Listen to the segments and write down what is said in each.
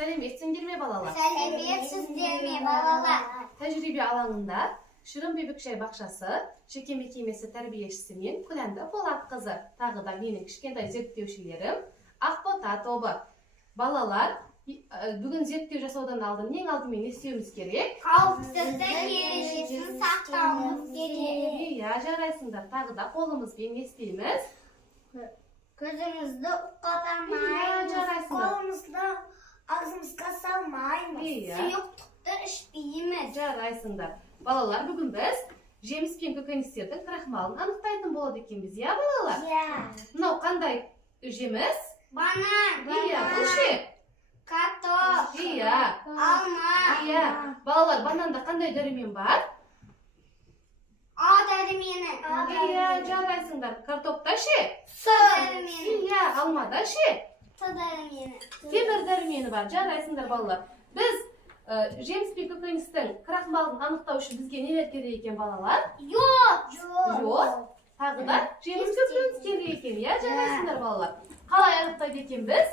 Сәлеметсіңдер ме балалар? Сәлеметсіздер ме балалар? Тәжірибе алаңында Шырын Бөбекжай бақшасы жеке мекемесі тәрбиешісі мен Күләнді Полат қызы, тағы да менің кішкентай зерттеушілерім Ақбота тобы. Балалар, бүгін зерттеу жасаудан алдымен не істеуіміз керек? Қауіпсіздік ережесін сақтауымыз керек. Иә, жарайсыңдар. Тағы да қолымызбен не істейміз? Көзімізді уқаламаймыз, қолымызды ağzımızға салмаймыз, сұйықтықты ішпейміз. Жарайсыңдар. Балалар, бүгін біз жеміс пен көкөністердің крахмалын анықтайтын болады екенбіз, иә балалар? Иә. Мынау қандай жеміс? Банан. Иә, бұл ше? Картоп. Иә. Алма. Иә. Балалар, бананда қандай дәрумен бар? А дәрумені. Иә, жарайсыңдар. Картопта ше? С дәрумені. Иә, алмада ше? С дәрумені. Темір дәрумені бар. Жарайсыңдар балалар. Біз жеміс пен көкөністің крахмалын анықтау үшін бізге нелер керек екен балалар? Йод. Тағы да жеміс көкөніс керек екен. Иә, жарайсыңдар балалар. Қалай анықтайды екенбіз?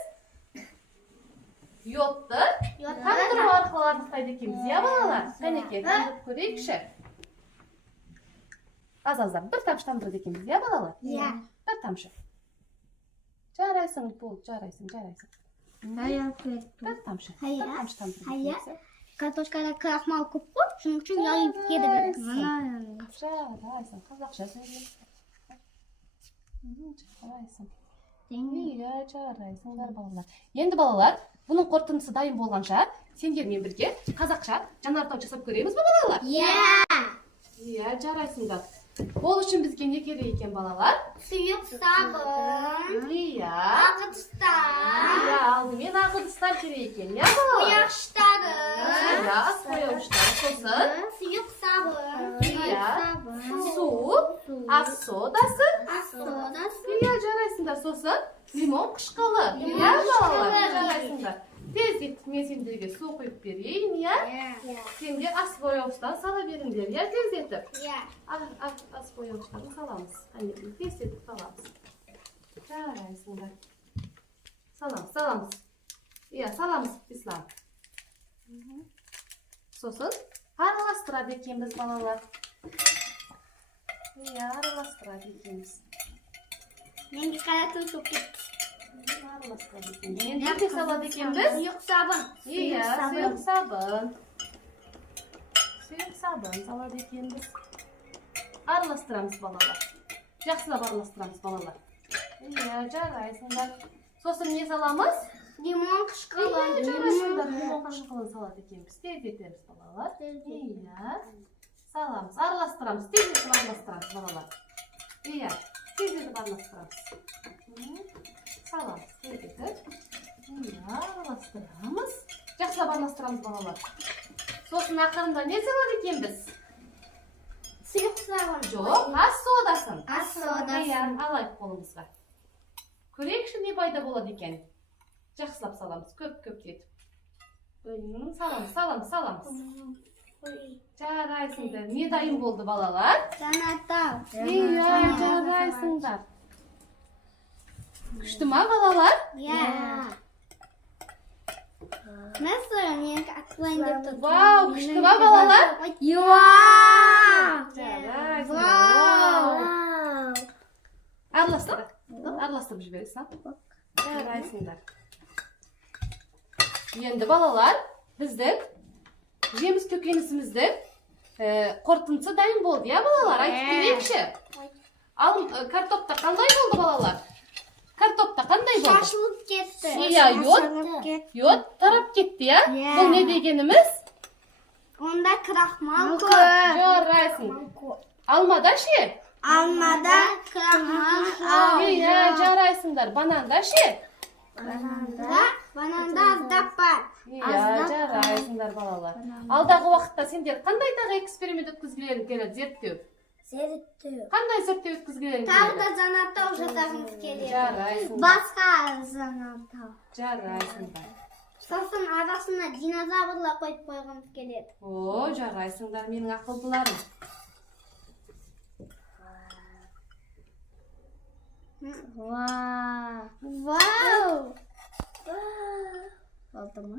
Йодты таңдыру арқылы анықтайды екенбіз. Иә балалар? Кәнеке, таңдырып көрейікші. Аз-аздап бір тамшы таңдырды екенбіз. Иә балалар? Иә. Бір тамшы. Жарайсың, бұл, жарайсың. Bir tamşı. Bir tamşı tandırып. Картошкада крахмал көп қой, шының үшін яйып кеді. Жарайсың, қазақша сөйлейсің. Жарайсың. Иә, жарайсыңдар балалар. Енді балалар, бұның қорытындысы дайын болғанша, сендермен бірге қазақша жанартау жасап көреміз бе балалар? Иә, жарайсыңдар. Ол үшін бізге не керек екен балалар? Сұйық сабын. Иә. Ағыдыстар. Иә, алдымен ағыдыстар керек екен. Иә балалар? Бояғыштары. Иә, ас бояғыштар. Сосын? Сұйық сабын. Иә. Су. Ас содасы. Ас содасы. Иә, жарайсыңдар. Сосын? Лимон қышқылы. Иә балалар? Жарайсыңдар. Тез ет, мен сендерге су құйып берейін, иә? Сендер ас бояғыштан сала беріңдер, иә, тез етіп? Иә. Ас бояғыштарын саламыз. Тез етіп саламыз. Жарайсыңдар. Саламыз. Иә, саламыз, Ислам. Сосын араластырады екенбіз балалар. Иә, араластырады екенбіз. Менге қарату көп кетті. Араластырады екенбіз. Енді не салады екенбіз? Сұйық сабын. Иә, сұйық сабын. Сұйық сабын салады екенбіз. Араластырамыз балалар. Жақсылап араластырамыз балалар. Иә, жарайсыңдар. Сосын не саламыз? Лимон қышқылы. Жарайсыңдар, лимон қышқылын салады екенбіз. Тез етеміз балалар. Иә, саламыз. Араластырамыз. Тез етіп араластырамыз балалар. Иә, тез етіп араластырамыз. Саламыз. Тез етіп. Иә, араластырамыз. Жақсылап араластырамыз балалар. Сосын ақырында не салады екенбіз? Сұйық сабын. Жоқ, ас содасын. Ас содасын. Иә, алайық қолымызға. Көрейікші не пайда болады екен? Жақсылап саламыз, көп етіп. Саламыз. Жарайсыңдар. Не дайын болды балалар? Жанартау. Иә, жарайсыңдар. Күшті ма балалар? Иә. Насыр, мен атылайын деп тұрдым. Вау, күшті ма балалар? Жарайсыңдар. Араластырып жібересің. Жарайсыңдар. Енді балалар, біздің жеміс көкөнісіміздің қорытындысы дайын болды, иә балалар? Айтып берейікші. Ал картопта қандай болды балалар? Картопта қандай болды? Шашылып кетті. Иә, йод тарап кетті, иә? Бұл не дегеніміз? Онда крахмал көп. Жарайсың. Алмада ше? Алмада крахмал көп. Иә, жарайсыңдар. Бананда ше? Бананда аздап бар. Иә, жарайсыңдар балалар. Алдағы уақытта сендер қандай тағы эксперимент өткізгілерің келеді, зерттеу? Қандай зерттеу өткізгілерің келеді? Тағы да жанартау жасағымыз келеді. Жарайсыңдар. Басқа жанартау. Жарайсыңдар. Сосын арасына динозаврлар қойып қойғымыз келеді. О, жарайсыңдар менің ақылдыларым. Вау! Oldu mu?